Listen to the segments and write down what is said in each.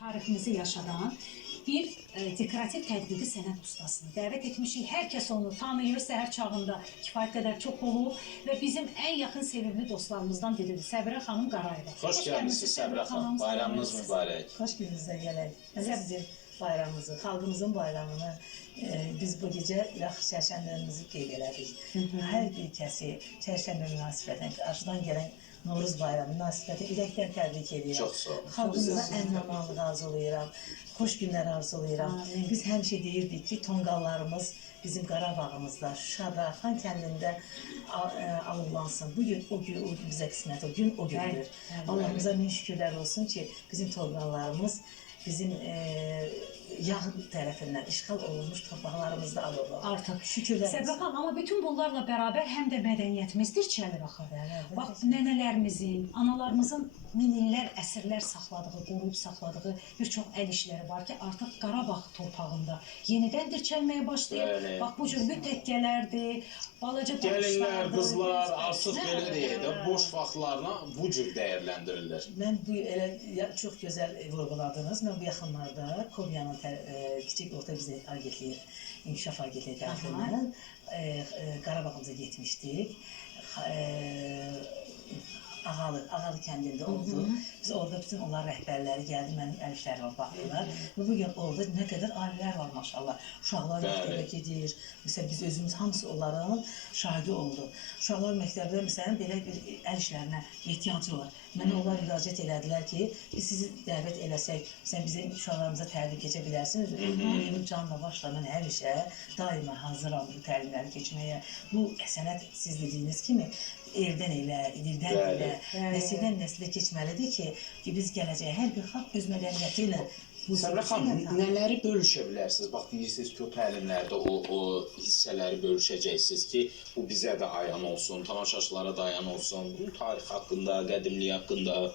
tariximizi yaşadan bir dekorativ tədqiqi sənət ustasını dəvət etmişik. Hər kəs onu tanıyır, səhər çağında kifayət qədər çox olub və bizim ən yaxın sevimli dostlarımızdan biridir. Səbirə xanım Qarayeva. Xoş gəlmisiniz Səbirə xanım. Bayramınız mübarək. Xoş gününüzə gələk. Sizin bayramınızı, xalqımızın bayramını biz bu gecə çərşənbəmizi qeyd elədik. Hər bir kəsi çərşənbə münasibətinə, qarşıdan gələn Novruz bayramı münasibəti ürəkdən təbrik edirəm. Çox sağ olun. Xalqımıza ən-amanlıq arzulayıram. Xoş günlər arzulayıram. Biz həmişə deyirdik ki, tonqallarımız bizim Qarabağımızda, Şuşada, Xankəndində alovlansın. Bugün o gün, o gün bizə qismət, o gün o gündür. Allah'ımıza min şükürlər olsun ki, bizim tonqallarımız bizim yaxın tərəfindən işğal olunmuş torpaqlarımızda alovlanır. Artıq şükürlər. Səbirə xanım, amma bütün bunlarla bərabər həm də mədəniyyətimizdir çəlir axı. Bax, nənələrimizin, analarımızın min illər, əsrlər saxladığı, qoruyub saxladığı bir çox əl işləri var ki, artıq Qarabağ torpağında yenidən dirçəlməyə başlayıb. Bax, bu cür mütəkkələrdir, balaca Gəlinlər, qızlar artıq belə deyək də, boş vaxtlarına bu cür dəyərləndirilir. Mən bu elə çox gözəl vurğuladınız. Mən bu yaxınlarda Kobiyanın Kiçik Orta Biznes Agentliyi, İnkişaf Agentliyi tərəfindən Qarabağımıza getmişdik. Ağalı kəndində oldu. Biz orada bütün onlar rəhbərləri gəldi, mənim əl işlərimə baxdılar. Və bugün orada nə qədər ailələr var maşallah. Uşaqlar məktəbə gedir. Məsələn, biz özümüz hamısı onların şahidi oldu. Uşaqlar məktəbdə məsələn belə bir əl işlərinə ehtiyacı var. Mənə onlar müraciət elədilər ki, biz sizi dəvət eləsək, məsələn, bizim uşaqlarımıza təlim keçə bilərsiniz. Benim canla başla mən həmişə daima hazıram bu təlimləri keçməyə. Bu sənət siz dediyiniz kimi eldən elə, dildən elə, nəsildən nəsilə keçməlidir ki, biz gələcək hər bir xalq öz mədəniyyəti ilə. Səbirə xanım, nələri bölüşə bilərsiniz? Bax, deyirsiniz ki, o təlimlərdə o hissələri bölüşəcəksiniz ki, bu bizə də ayan olsun, tamaşaçılara da ayan olsun, bu tarix haqqında, qədimlik haqqında.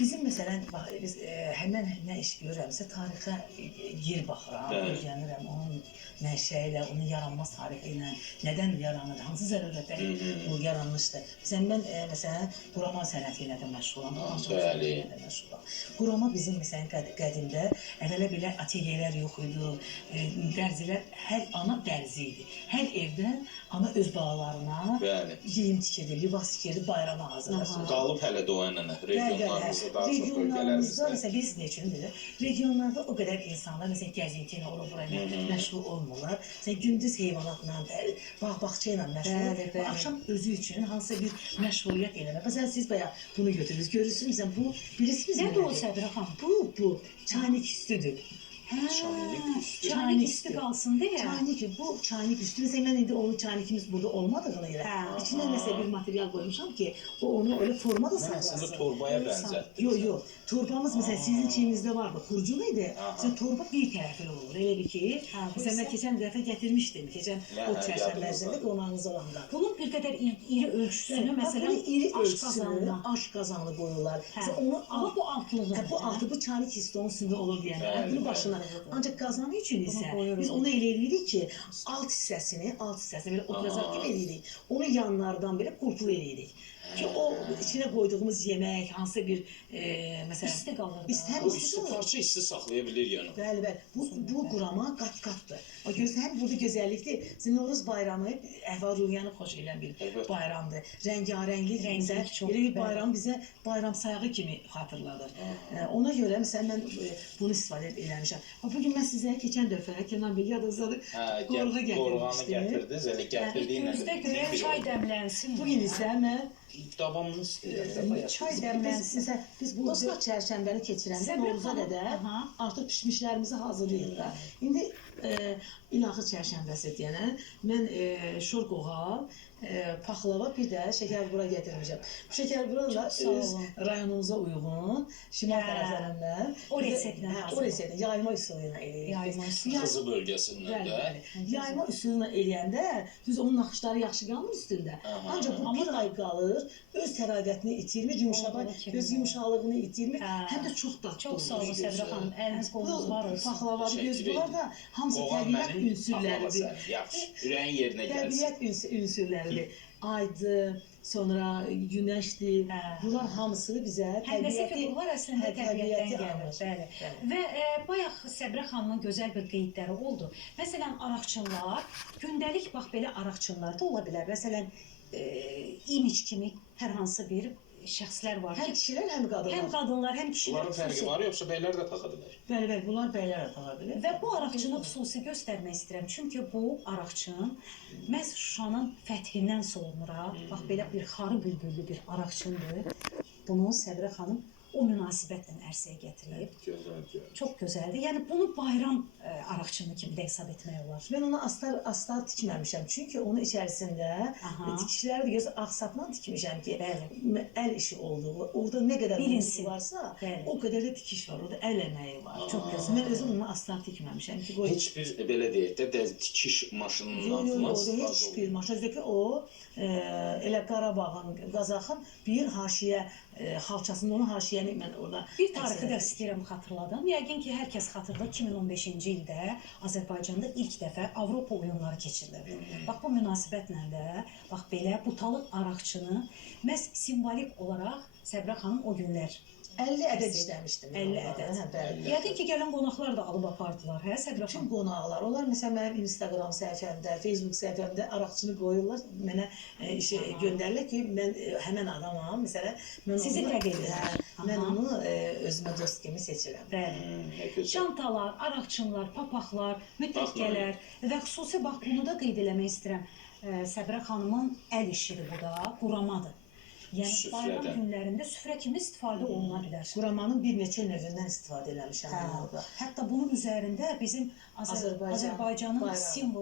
Bizim məsələn, biz həmən nə iş görürəmsə, tarixə geri baxıram, öyrənirəm onun mənşəyi ilə, onun yaranmaz tarixi ilə, nədən yaranır, hansı zərurətləri bu yaranmışdır. Məsələn, qurama sənəti ilə də məşğulam, Qurama bizim məsələn qədimdə əvvələ belə atelyelər yox idi, dərzilər, hər ana dərzi idi. Hər evdən ana öz balalarına geyim tikirdi, libas tikirdi, bayrama hazırlaşırdı. Qalıb hələ də o ənənə, regionlarımızda daha çox bölgələrimizdə. Məsələn, biz nə üçündür? Regionlarda o qədər insanlar, məsələn, gəzinti ilə, oraya məşğul olmurlar. Məsələn, gündüz heyvanatla, bağ-bağça ilə məşğul, axşam özü üçün hansısa bir məşğuliyyət eləmək. Məsələn, siz bayaq bunu götürürsünüz, görürsünüz, bu bilirsiniz nədir o Səbirə xanım? Bu çaynik üstüdür. Çaynik üstü qalsın deyə. Bu çaynik üstü. Məsələn, mən indi onun çaynikimiz burada olmadığına görə içinə nəsə bir material qoymuşam ki, o onu öyle formada saxlasın. Əslində torbaya bənzətdir. Yox. Torbamız məsələn sizin çiyinizdə vardı, xurcun idi. Məsələn, torba bir tərəfli olur. Elə bir ki, məsələn, mən keçən dəfə gətirmişdim. Keçən o çərşənbəzdə qonağınız olanda. Bunun bir qədər iri ölçüsünü, məsələn, iri ölçüsünü aş qazanı qoyurlar. Amma bu altlıdır. Bu altı, bu çaynik hissi onun üstündə olur deyənlər. Bunu başına. Ancaq qazanı üçün isə biz onu elə eləyirik ki, alt hissəsini belə oturacaq kimi eləyirik. Onu yanlardan belə qurtul eləyirik. Ki o içinə qoyduğumuz yemək, hansı bir məsələn isti qalır. Bu isti parça isti saxlaya bilir yəni. Bəli. Bu qurama qat-qatdır. O görürsən, burada gözəllikdir. Novruz bayramı əhval-ruhiyyəni xoş edən bir bayramdır. Rəngarənglik bizə, elə bir bayram bizə bayram sayağı kimi xatırladır. Ona görə məsələn mən bunu istifadə eləmişəm. Bugün mən sizə keçən dəfə Kenan bəy yadınızdadır, qoruğa gətirmişdim. Gətirdiniz, elə gətirdiyinə. Gözdə görək çay dəmlənsin. Bugün isə mən davamını istəyirəm. Çay dəmlənsin. Biz bu çərşənbəni keçirəndə Novruza qədər artıq pişmişlərimizi hazırlayırıq. İndi ilaxır çərşənbəsi deyənə mən şor qoğal, paxlava, bir də şəkərbura gətirmişəm. Bu şəkərbura da öz rayonumuza uyğun, şimal tərəflərindən o reseptlə yayma üsulu ilə eləyirik. Xızı bölgəsindən də. Yayma üsulu ilə eləyəndə düz onun naxışları yaxşı qalmır üstündə. Ancaq bu bir ay qalır, öz təraqətini itirmir, öz yumuşaqlığını itirmir, həm də çox dadlı olur. Çox sağ olun Səbirə xanım, əliniz qolunuz var olsun. Paxlavalı göz bunlar da hamısı təbiət ünsürləridir. Yaxşı, ürəyin yerinə gəlsin. Təbiət ünsürləridir. aydı, sonra günəşdir. Hə. Bunlar hamısı bizə Həndəsə fiqurlar əslində təbiətdən gəlir. alır. Bəli. Bəli. Və bayaq Səbrə xanımın gözəl bir qeydləri oldu. Məsələn, araqçınlar, gündəlik bax belə araqçınlar da ola bilər. Məsələn, imic kimi hər hansı bir şəxslər var Həm ki, kişilər, həm qadınlar. həm qadınlar, həm kişilər Bunların fərqi xüsusi. var, yoxsa bəylər də taxa bilər? Bəli, bəli, bunlar bəylər də taxa bilir. Və bu araqçını xüsusi göstərmək istəyirəm. Çünki bu araqçın məhz Şuşanın fəthindən sonra, bax belə bir xarı bülbüllü bir araqçındır. Bunu Səbrə xanım o münasibətlə ərsəyə gətirib. Gözəl, gözəl. Çox gözəldir. Yəni bunu bayram araqçını kimi də hesab etmək olar. Mən onu astar tikməmişəm. Çünki onun içərisində Aha. tikişləri də göz ağsatla tikmişəm ki, Bəli. əl işi olduğu, orada nə qədər Bilinsin. varsa, Bəli. o qədər də tikiş var, orada əl əməyi var. Çox gözəl. Mən özüm onu astar tikməmişəm ki, qoy. Heç bir belə deyək də tikiş maşınından Yox, falan heç bir maşın. Özü o elə Qarabağın, Qazaxın bir haşiyə xalçasında onun haşiyəni mən orada Bir tarixi də istəyirəm xatırladım. Yəqin ki, hər kəs xatırlar 2015-ci ildə Azərbaycanda ilk dəfə Avropa oyunları keçirildi. Bax bu münasibətlə də bax belə butalıq araqçını məhz simvolik olaraq Səbrə xanım o günlər 50 ədəd işləmişdim. 50 ədəd. Hə, bəli. Yəqin ki, gələn qonaqlar da alıb apardılar, hə Səbrə Bütün xanım? qonaqlar, onlar məsələn mənim Instagram səhifəmdə, Facebook səhifəmdə araqçını qoyurlar, mənə işi göndərirlər ki, mən həmin adamam, məsələn, mən Sizi onu- təqib edirlər. Hə, mən Aha. onu özümə dost kimi seçirəm. Bəli. Nə gözəl. Çantalar, araqçınlar, papaqlar, mütəkkələr və xüsusi bax bunu da qeyd eləmək istəyirəm. Səbrə xanımın əl işidir bu da, quramadır. Yəni bayram Süfrədən. günlərində süfrə kimi istifadə oluna bilər. Quramanın bir neçə növündən istifadə eləmişəm mən orada. Hətta bunun üzərində bizim Azərbaycan Azərbaycanın bayrağı. simvolu